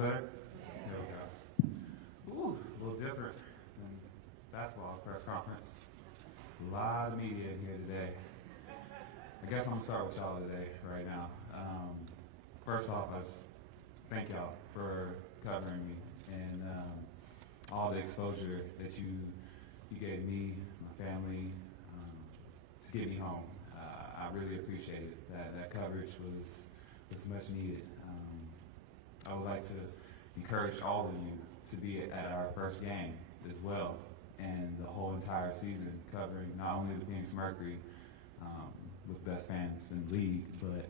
better? There we go. Ooh, a little different than basketball press conference. A lot of media in here today. I guess I'm gonna start with y'all today, right now. First off, thank y'all for covering me and all the exposure that you gave me, my family, to get me home. I really appreciate it. That coverage was much needed. I would like to encourage all of you to be at our first game as well, and the whole entire season, covering not only the Phoenix Mercury with best fans in the league, but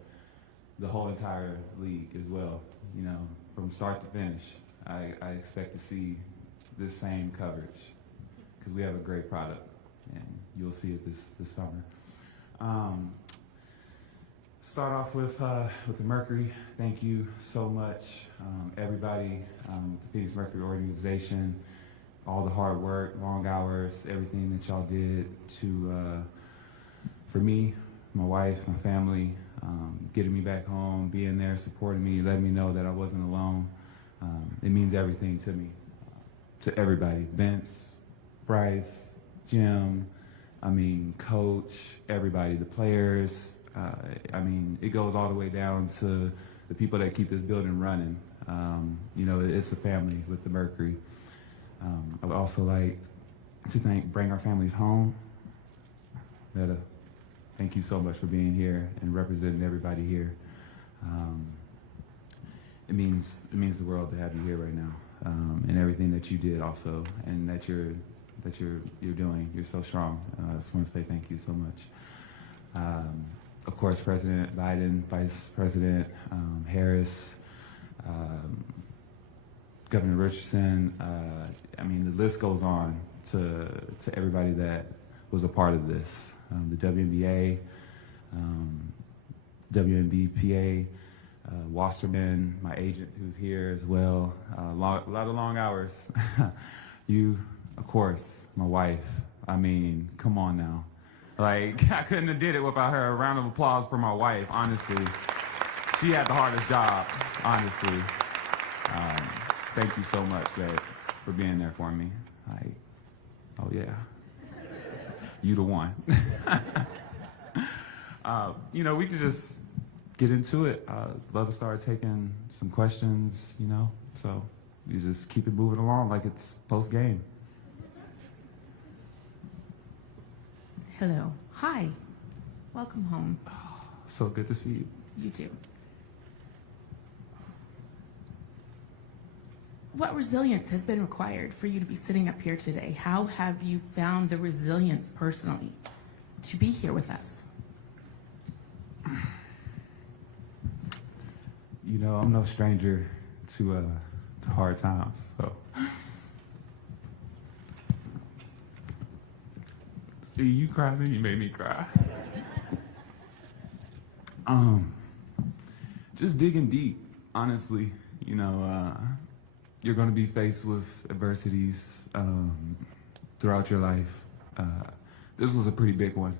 the whole entire league as well. You know, from start to finish, I expect to see this same coverage because we have a great product, and you'll see it this summer. Start off with the Mercury. Thank you so much, everybody, the Phoenix Mercury organization, all the hard work, long hours, everything that y'all did for me, my wife, my family, getting me back home, being there, supporting me, letting me know that I wasn't alone. It means everything to me, to everybody, Vince, Bryce, Jim, Coach, everybody, the players. It goes all the way down to the people that keep this building running. You know, it's a family with the Mercury. I would also like to bring our families home. Netta, thank you so much for being here and representing everybody here. It means the world to have you here right now, and everything that you did also, and that you're doing. You're so strong. I just want to say thank you so much. Of course, President Biden, Vice President Harris, Governor Richardson. The list goes on to everybody that was a part of this. The WNBA, WNBPA, Wasserman, my agent who's here as well. A lot of long hours. You, of course, my wife. Come on now. Like, I couldn't have did it without her. A round of applause for my wife, honestly. She had the hardest job, honestly. Thank you so much, babe, for being there for me. Like, oh yeah, you the one. We could just get into it. I'd love to start taking some questions, so you just keep it moving along like it's post-game. Hello. Hi. Welcome home. Oh, so good to see you. You too. What resilience has been required for you to be sitting up here today? How have you found the resilience personally to be here with us? I'm no stranger to hard times, so. See, you cried and you made me cry. Just digging deep, honestly. You're going to be faced with adversities throughout your life. This was a pretty big one,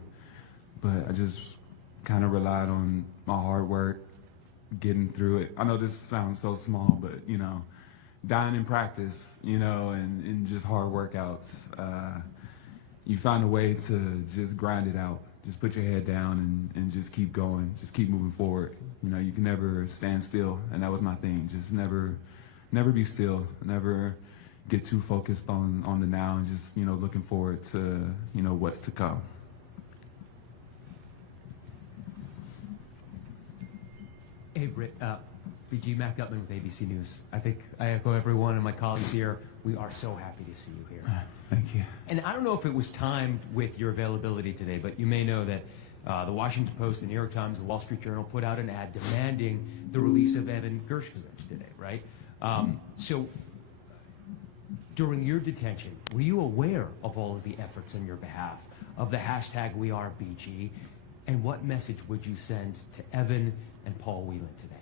but I just kind of relied on my hard work, getting through it. I know this sounds so small, but dying in practice, and just hard workouts. You find a way to just grind it out. Just put your head down and just keep going. Just keep moving forward. You can never stand still, and that was my thing. Just never be still. Never get too focused on the now, and just looking forward to what's to come. Hey, Britt. BG Matt Gutman with ABC News. I think I echo everyone and my colleagues here. We are so happy to see you here. Thank you. And I don't know if it was timed with your availability today, but you may know that the Washington Post, the New York Times, the Wall Street Journal put out an ad demanding the release of Evan Gersh today, right? So during your detention, were you aware of all of the efforts on your behalf, of the hashtag #WeAreBG, and what message would you send to Evan and Paul Whelan today?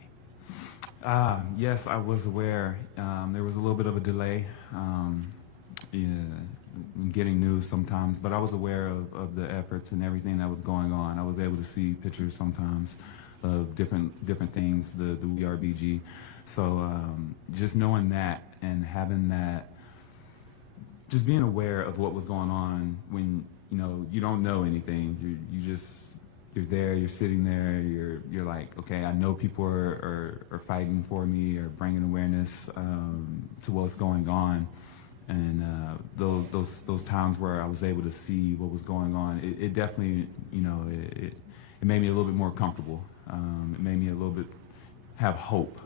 Yes, I was aware. There was a little bit of a delay in getting news sometimes, but I was aware of the efforts and everything that was going on. I was able to see pictures sometimes of different things, the WRBG. So just knowing that and having that, just being aware of what was going on when you don't know anything. You're there, you're sitting there, you're like, okay, I know people are fighting for me or bringing awareness to what's going on. And those times where I was able to see what was going on, it definitely, it made me a little bit more comfortable. It made me a little bit have hope,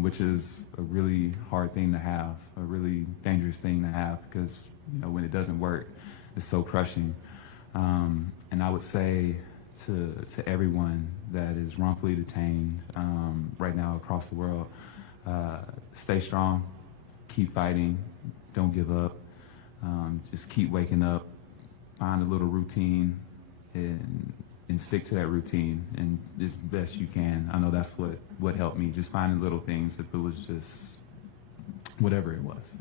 which is a really hard thing to have, a really dangerous thing to have, because when it doesn't work, it's so crushing. And I would say to everyone that is wrongfully detained right now across the world, stay strong, keep fighting, don't give up, just keep waking up, find a little routine and stick to that routine and as best you can. I know that's what helped me, just finding little things, if it was just whatever it was,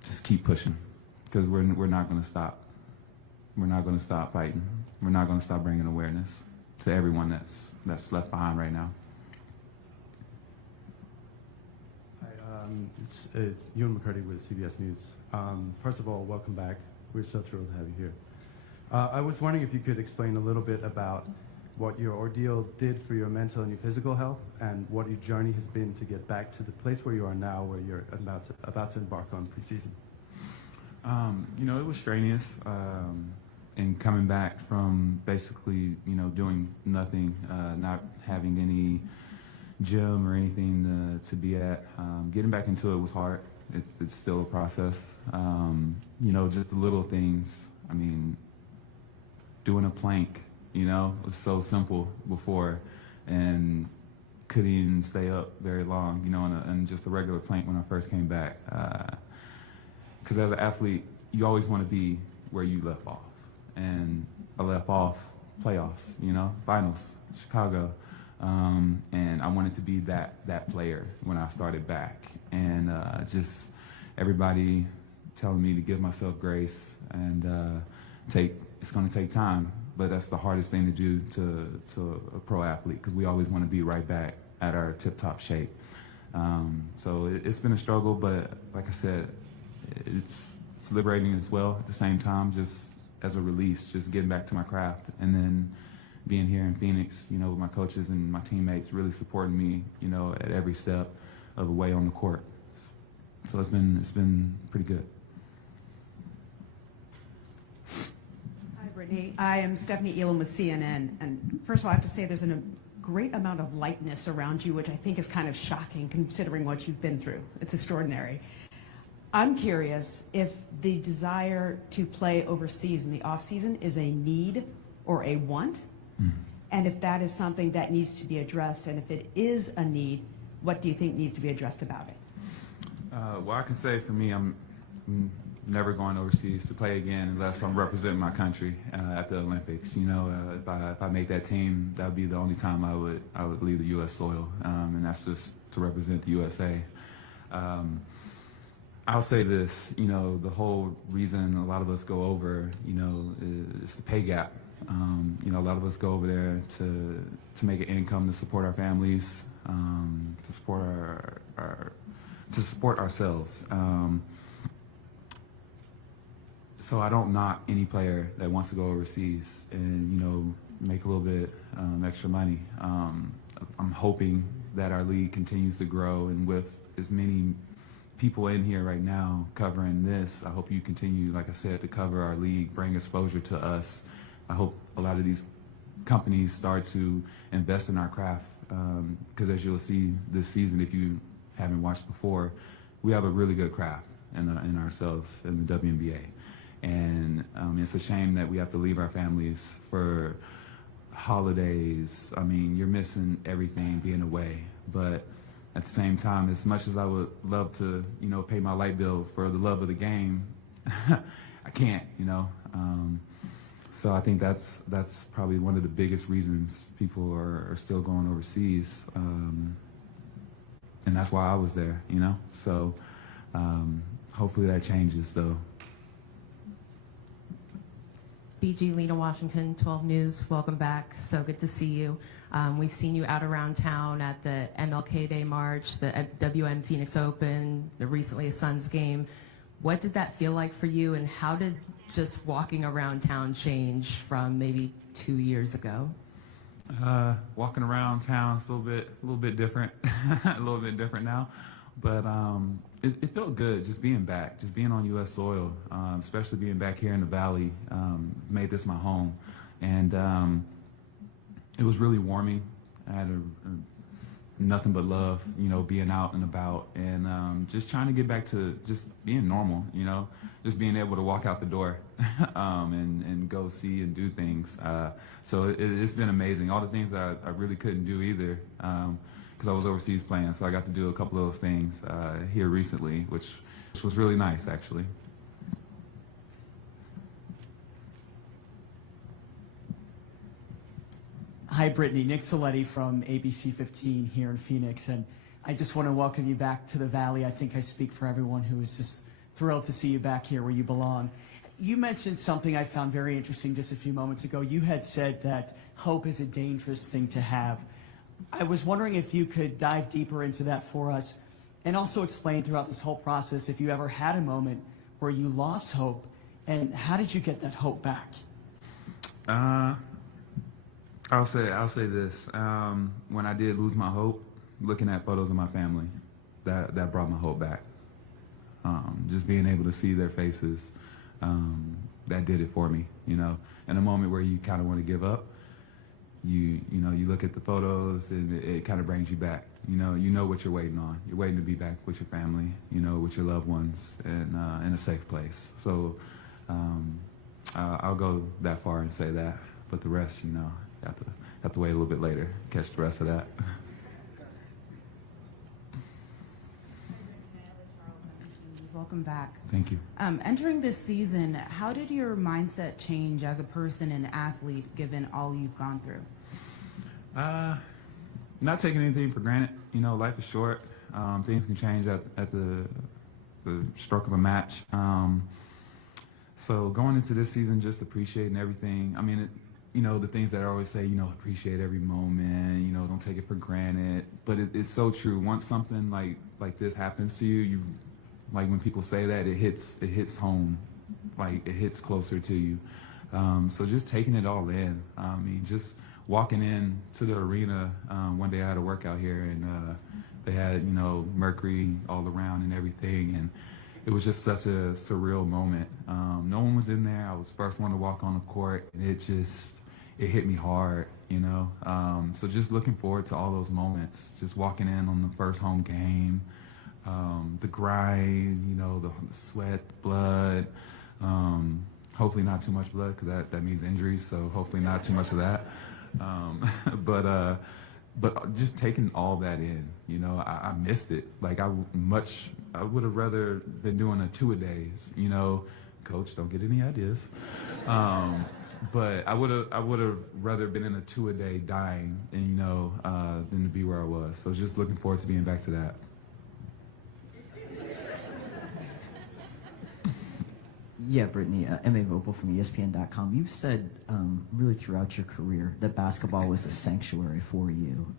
just keep pushing, because we're not going to stop. We're not going to stop fighting. We're not going to stop bringing awareness to everyone that's left behind right now. Hi, it's Ewan McCurdy with CBS News. First of all, welcome back. We're so thrilled to have you here. I was wondering if you could explain a little bit about what your ordeal did for your mental and your physical health, and what your journey has been to get back to the place where you are now, where you're about to embark on preseason. It was strenuous, and coming back from basically, doing nothing, not having any gym or anything to be at. Getting back into it was hard. It's still a process. Just the little things. I mean, doing a plank, was so simple before, and couldn't even stay up very long, and just a regular plank when I first came back. Because as an athlete, you always want to be where you left off. And I left off playoffs, finals, Chicago. And I wanted to be that player when I started back. And just everybody telling me to give myself grace and it's going to take time. But that's the hardest thing to do to a pro athlete, because we always want to be right back at our tip-top shape. So it's been a struggle, but like I said, it's liberating as well at the same time, just as a release, just getting back to my craft. And then being here in Phoenix, with my coaches and my teammates really supporting me, at every step of the way on the court. So it's been pretty good. Hi, Brittney. I am Stephanie Elam with CNN. And first of all, I have to say there's a great amount of lightness around you, which I think is kind of shocking considering what you've been through. It's extraordinary. I'm curious if the desire to play overseas in the off-season is a need or a want, and if that is something that needs to be addressed, and if it is a need, what do you think needs to be addressed about it? Well, I can say for me, I'm never going overseas to play again unless I'm representing my country at the Olympics. If I make that team, that would be the only time I would leave the U.S. soil, and that's just to represent the USA. I'll say this, the whole reason a lot of us go over, is the pay gap. A lot of us go over there to make an income to support our families, to support ourselves. So I don't knock any player that wants to go overseas and make a little bit extra money. I'm hoping that our league continues to grow, and with as many people in here right now covering this, I hope you continue, like I said, to cover our league, bring exposure to us. I hope a lot of these companies start to invest in our craft, because as you'll see this season, if you haven't watched before, we have a really good craft in ourselves in the WNBA. And it's a shame that we have to leave our families for holidays. I mean, you're missing everything being away, but at the same time, as much as I would love to, pay my light bill for the love of the game, I can't, So I think that's probably one of the biggest reasons people are still going overseas, and that's why I was there, So hopefully that changes, though. BG Lena Washington, 12 News. Welcome back. So good to see you. We've seen you out around town at the MLK Day March, the WN Phoenix Open, recently a Suns game. What did that feel like for you, and how did just walking around town change from maybe 2 years ago? Walking around town is a little bit different, a little bit different now, but it felt good just being back, just being on U.S. soil, especially being back here in the Valley. Made this my home, and it was really warming. I had nothing but love, being out and about, and just trying to get back to just being normal, just being able to walk out the door and go see and do things. So it's been amazing. All the things that I really couldn't do either because I was overseas playing, so I got to do a couple of those things here recently, which was really nice, actually. Hi, Brittney. Nick Soletti from ABC 15 here in Phoenix, and I just want to welcome you back to the Valley. I think I speak for everyone who is just thrilled to see you back here where you belong. You mentioned something I found very interesting just a few moments ago. You had said that hope is a dangerous thing to have. I was wondering if you could dive deeper into that for us and also explain throughout this whole process if you ever had a moment where you lost hope, and how did you get that hope back? I'll say this. When I did lose my hope, looking at photos of my family, that brought my hope back. Just being able to see their faces, that did it for me. In a moment where you kind of want to give up, you look at the photos and it kind of brings you back. You know what you're waiting on. You're waiting to be back with your family, with your loved ones, and in a safe place. So I'll go that far and say that. But the rest, have to wait a little bit later, catch the rest of that. Welcome back. Thank you. Entering this season, how did your mindset change as a person and athlete given all you've gone through? Not taking anything for granted. Life is short. Things can change at the stroke of a match. So going into this season, just appreciating everything. I mean, the things that I always say, appreciate every moment, don't take it for granted. But it's so true. Once something like this happens to you, like when people say that, it hits home, like it hits closer to you. So just taking it all in. I mean, just walking in to the arena, one day I had a workout here, and they had, mercury all around and everything, and it was just such a surreal moment. No one was in there. I was the first one to walk on the court, and it hit me hard, So just looking forward to all those moments, just walking in on the first home game, the grind, the sweat, blood, hopefully not too much blood because that means injuries, so hopefully not too much of that. But just taking all that in, I missed it. Like I would have rather been doing a 2-a-days, Coach, don't get any ideas. But I would have rather been in a 2-a-day dying, and than to be where I was. So just looking forward to being back to that. Yeah, Brittney, M.A. Vopel from ESPN.com. You've said really throughout your career that basketball was a sanctuary for you.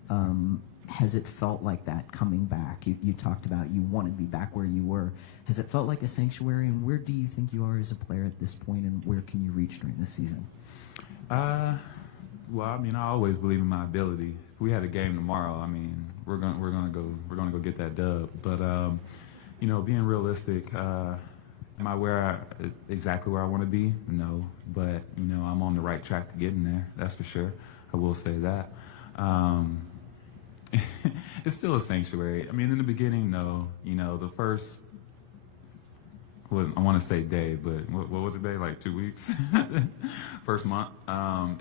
Has it felt like that coming back? You talked about you want to be back where you were. Has it felt like a sanctuary, and where do you think you are as a player at this point, and where can you reach during this season? Well, I mean, I always believe in my ability. If we had a game tomorrow, I mean, we're gonna go get that dub. But being realistic, am I exactly where I want to be? No, but I'm on the right track to getting there. That's for sure. I will say that. It's still a sanctuary. I mean, in the beginning, no. The first, I want to say day, but what was it, day? Like 2 weeks? First month.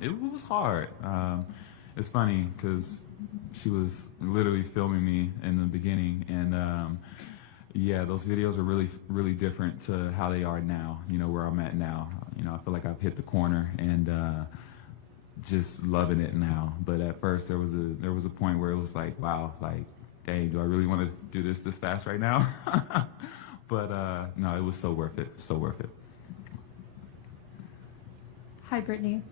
It was hard. It's funny because she was literally filming me in the beginning, and yeah, those videos are really, really different to how they are now, where I'm at now. I feel like I've hit the corner and just loving it now. But at first there was a point where it was like, wow, like, dang, do I really want to do this fast right now? But no, it was so worth it, so worth it. Hi, Brittney.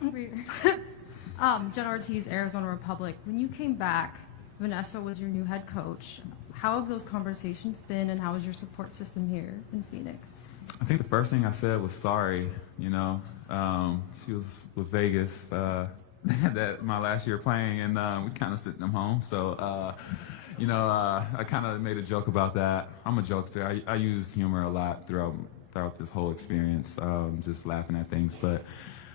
Jen Ortiz, Arizona Republic. When you came back, Vanessa was your new head coach. How have those conversations been, and how is your support system here in Phoenix? I think the first thing I said was sorry. You know, she was with Vegas that my last year playing, and we kind of sent them home. So, you know, I kind of made a joke about that. I'm a jokester. I use humor a lot throughout this whole experience, just laughing at things. But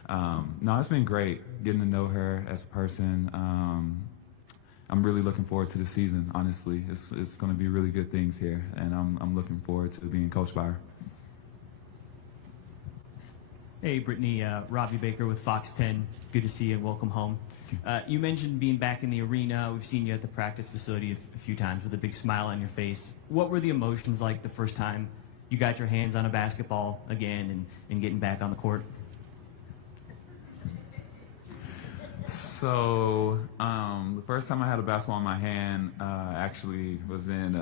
no, it's been great getting to know her as a person. I'm really looking forward to the season, honestly. It's going to be really good things here, and I'm looking forward to being coached by her. Hey, Brittney, Robbie Baker with Fox 10. Good to see you and welcome home. You mentioned being back in the arena. We've seen you at the practice facility a few times with a big smile on your face. What were the emotions like the first time you got your hands on a basketball again and getting back on the court? So the first time I had a basketball in my hand actually was in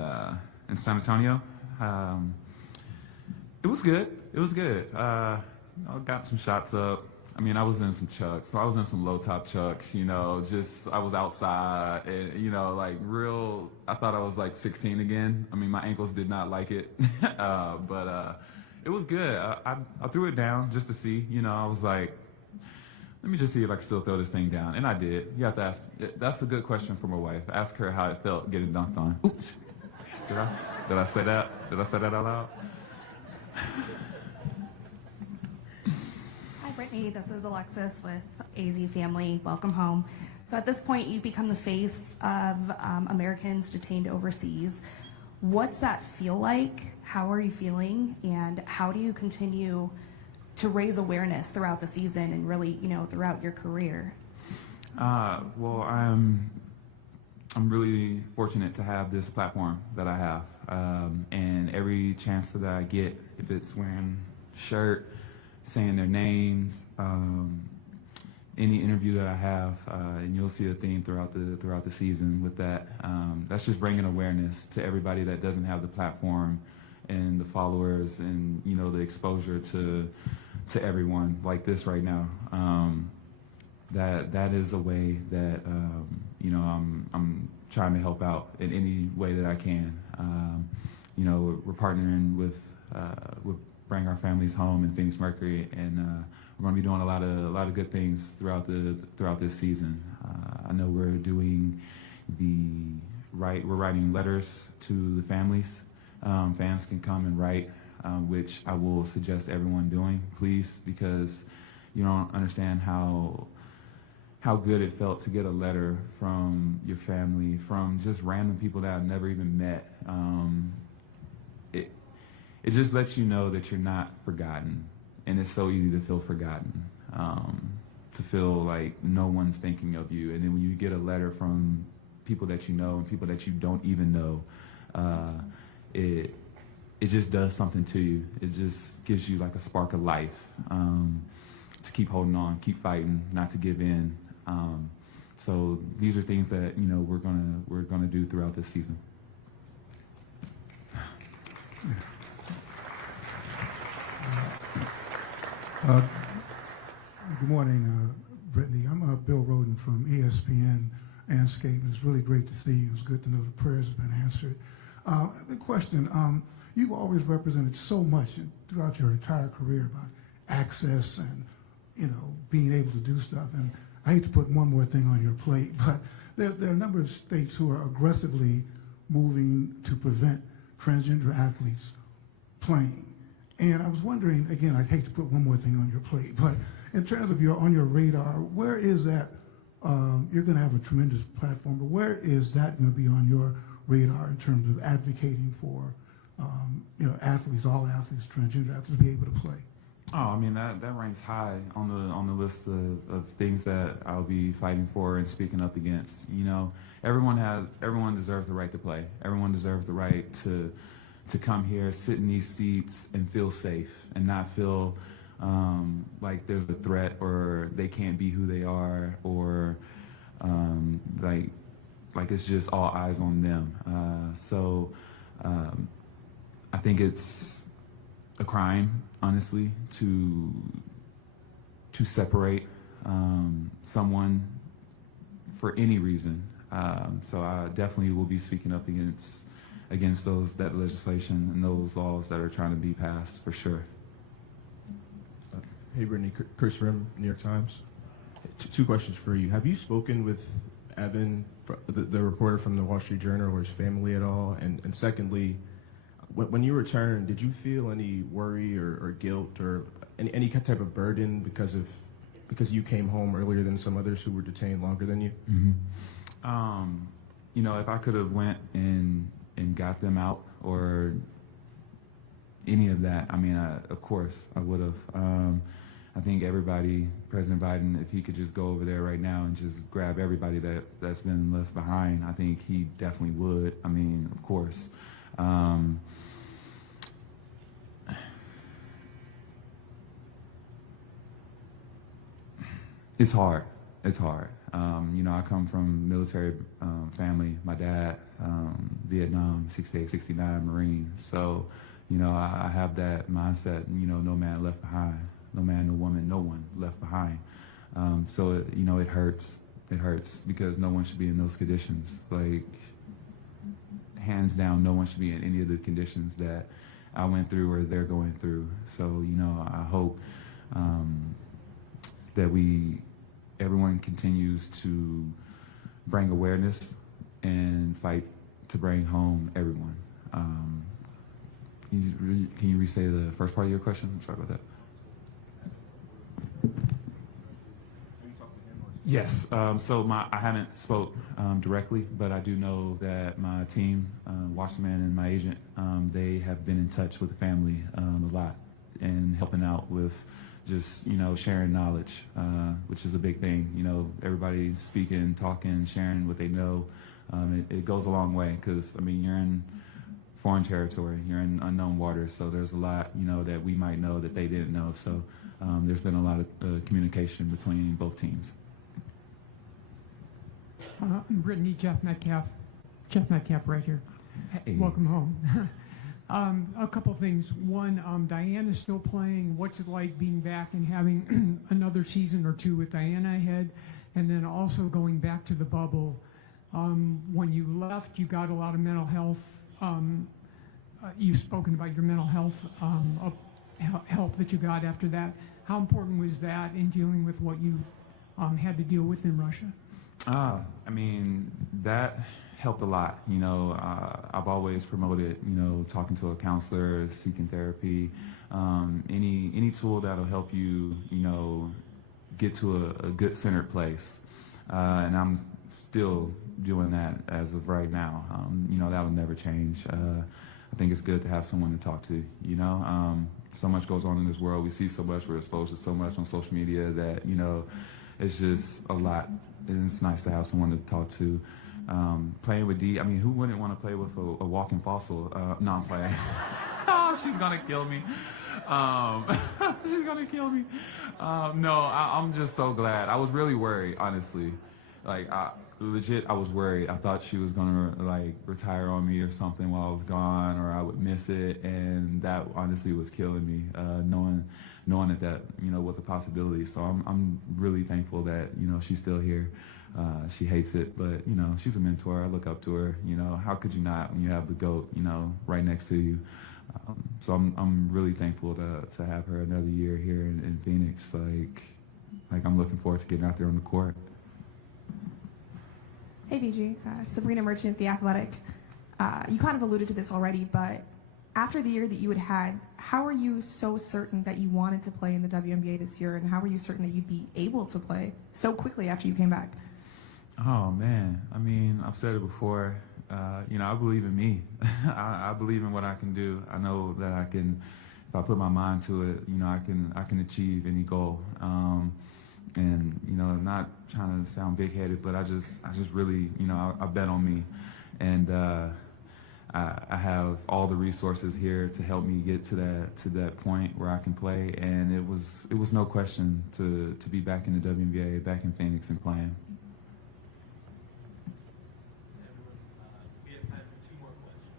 San Antonio. It was good. It was good. I got some shots up. I mean, I was in some chucks. So I was in some low-top chucks, you know, I was outside, and, you know, like I thought I was like 16 again. I mean, my ankles did not like it, but it was good. I threw it down just to see, you know, I was like, let me just see if I can still throw this thing down. And I did. You have to ask. That's a good question for my wife. Ask her how it felt getting dunked on. Oops. Did I say that? Did I say that out loud? Hi, Brittney. This is Alexis with AZ Family. Welcome home. So at this point, you've become the face of Americans detained overseas. What's that feel like? How are you feeling? And how do you continue to raise awareness throughout the season and really, you know, throughout your career? Well, I'm really fortunate to have this platform that I have, and every chance that I get, if it's wearing a shirt, saying their names, any interview that I have, and you'll see a theme throughout the season with that. That's just bringing awareness to everybody that doesn't have the platform and the followers and, you know, the exposure to everyone like this right now. That is a way that you know, I'm trying to help out in any way that I can. You know, we're partnering with Bring Our Families Home and Phoenix Mercury, and we're going to be doing a lot of good things throughout this season. I know we're doing we're writing letters to the families. Fans can come and write, which I will suggest everyone doing, please, because you don't understand how good it felt to get a letter from your family, from just random people that I've never even met. It just lets you know that you're not forgotten, and it's so easy to feel forgotten, to feel like no one's thinking of you. And then when you get a letter from people that you know and people that you don't even know, it just does something to you. It just gives you like a spark of life, to keep holding on, keep fighting, not to give in. So these are things that, you know, we're gonna do throughout this season. Good morning, Brittney. I'm Bill Roden from ESPN Landscape, and it's really great to see you. It's good to know the prayers have been answered. The question, you've always represented so much throughout your entire career about access and, you know, being able to do stuff. And I hate to put one more thing on your plate, but there are a number of states who are aggressively moving to prevent transgender athletes playing. And I was wondering, again, I hate to put one more thing on your plate, but in terms of on your radar, where is that? You're going to have a tremendous platform, but where is that going to be on your radar in terms of advocating for, you know, athletes, all athletes, transgender athletes, to be able to play? Oh, I mean, that ranks high on the list of things that I'll be fighting for and speaking up against. You know, everyone deserves the right to play. Everyone deserves the right to come here, sit in these seats, and feel safe, and not feel like there's a threat or they can't be who they are, or like it's just all eyes on them. So I think it's a crime, honestly, to separate someone for any reason. So I definitely will be speaking up against that legislation and those laws that are trying to be passed, for sure. Hey, Brittney, Chris Rim, New York Times. Two questions for you. Have you spoken with Evan, the reporter from the Wall Street Journal, or his family at all? And secondly, when you returned, did you feel any worry or guilt or any type of burden because you came home earlier than some others who were detained longer than you? Mm-hmm. You know, if I could have went and got them out or any of that, I mean, of course I would have. I think everybody, President Biden, if he could just go over there right now and just grab everybody that's been left behind, I think he definitely would. I mean, of course. It's hard. It's hard. You know, I come from military family. My dad, Vietnam, 68, 69 Marine. So, you know, I have that mindset, you know, no man left behind. No man, no woman, no one left behind. So, you know, it hurts. It hurts because no one should be in those conditions. Like, hands down, no one should be in any of the conditions that I went through or they're going through. So, you know, I hope that everyone continues to bring awareness and fight to bring home everyone. Can you re-say the first part of your question? I'm sorry about that. Yes. So I haven't spoke directly, but I do know that my team, Washington and my agent, they have been in touch with the family a lot and helping out with just, you know, sharing knowledge, which is a big thing. You know, everybody speaking, talking, sharing what they know. It goes a long way because, I mean, you're in foreign territory, you're in unknown waters, so there's a lot, you know, that we might know that they didn't know. So there's been a lot of communication between both teams. Brittney, Jeff Metcalf right here. Hey. Welcome home. A couple things. One, Diana's still playing. What's it like being back and having another season or two with Diana ahead? And then also going back to the bubble. When you left, you got a lot of mental health. You've spoken about your mental health help that you got after that. How important was that in dealing with what you had to deal with in Russia? I mean, that helped a lot. You know, I've always promoted, you know, talking to a counselor, seeking therapy, any tool that'll help you, you know, get to a good centered place. And I'm still doing that as of right now. You know, that'll never change. I think it's good to have someone to talk to, you know. So much goes on in this world. We see so much, we're exposed to so much on social media that, you know, it's just a lot. And it's nice to have someone to talk to. Playing with Dee, I mean, who wouldn't want to play with a walking fossil? No, I'm playing. Oh, she's gonna kill me. She's gonna kill me. No, I'm just so glad. I was really worried, honestly. Like, legit, I was worried. I thought she was gonna like retire on me or something while I was gone, or I would miss it, and that honestly was killing me. Knowing that you know was a possibility. So I'm really thankful that you know she's still here. She hates it, but you know she's a mentor. I look up to her. You know, how could you not when you have the GOAT, you know, right next to you? So I'm really thankful to have her another year here in Phoenix. Like I'm looking forward to getting out there on the court. Hey, BG. Sabrina Merchant, The Athletic. You kind of alluded to this already, but after the year that you had, how are you so certain that you wanted to play in the WNBA this year, and how were you certain that you'd be able to play so quickly after you came back? Oh, man. I mean, I've said it before. You know, I believe in me. I believe in what I can do. I know that I can, if I put my mind to it, you know, I can achieve any goal. And, you know, not trying to sound big-headed, but I just really, you know, I bet on me. And I have all the resources here to help me get to that point where I can play. And it was no question to be back in the WNBA, back in Phoenix and playing. We have time for 2 more questions.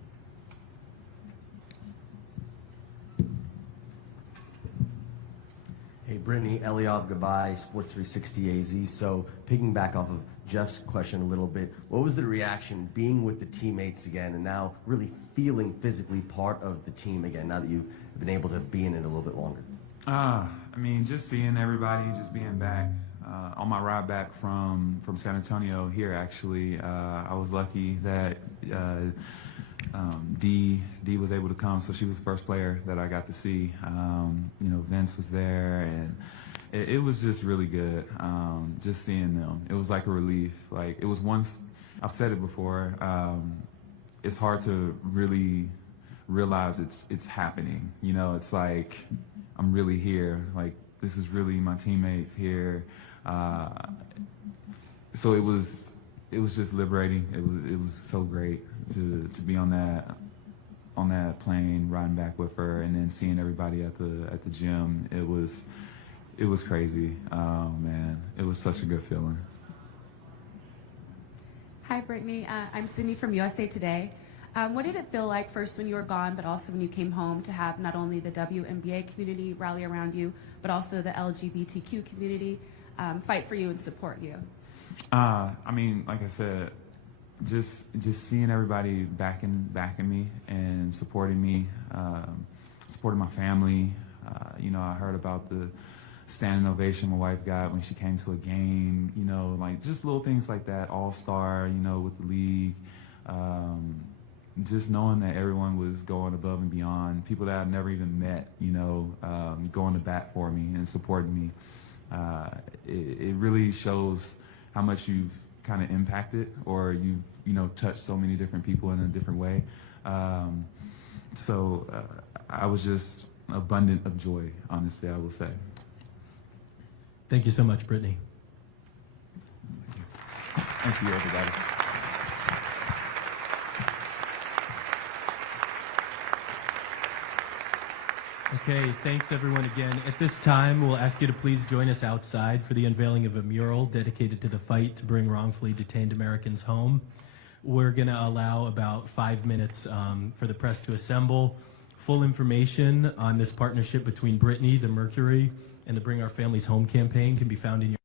Hey, Brittney, Eliav Gabay, Sports 360 AZ. So picking back off of Jeff's question a little bit, what was the reaction being with the teammates again and now really feeling physically part of the team again now that you've been able to be in it a little bit longer? I mean, just seeing everybody, just being back. On my ride back from San Antonio here, actually, I was lucky that Dee was able to come, so she was the first player that I got to see. You know, Vince was there, and it was just really good, just seeing them. It was like a relief. Like, it was once, I've said it before, it's hard to really realize it's happening. You know, it's like, I'm really here. Like, this is really my teammates here. So it was just liberating. It was so great to be on that plane, riding back with her, and then seeing everybody at the gym. It was crazy. Man, it was such a good feeling. Hi, Brittney. I'm Sydney from USA Today. What did it feel like first when you were gone, but also when you came home, to have not only the WNBA community rally around you, but also the LGBTQ community fight for you and support you? I mean, like I said, just seeing everybody backing me and supporting me, supporting my family. You know, I heard about the standing ovation my wife got when she came to a game. You know, like just little things like that. All-star, you know, with the league. Just knowing that everyone was going above and beyond, people that I've never even met, you know, going to bat for me and supporting me. It really shows how much you've kind of impacted, or you've, you know, touched so many different people in a different way. So I was just abundant of joy, honestly, I will say. Thank you so much, Brittney. Thank you, everybody. Okay, thanks everyone again. At this time, we'll ask you to please join us outside for the unveiling of a mural dedicated to the fight to bring wrongfully detained Americans home. We're going to allow about 5 minutes for the press to assemble. Full information on this partnership between Brittney, the Mercury, and the Bring Our Families Home campaign can be found in your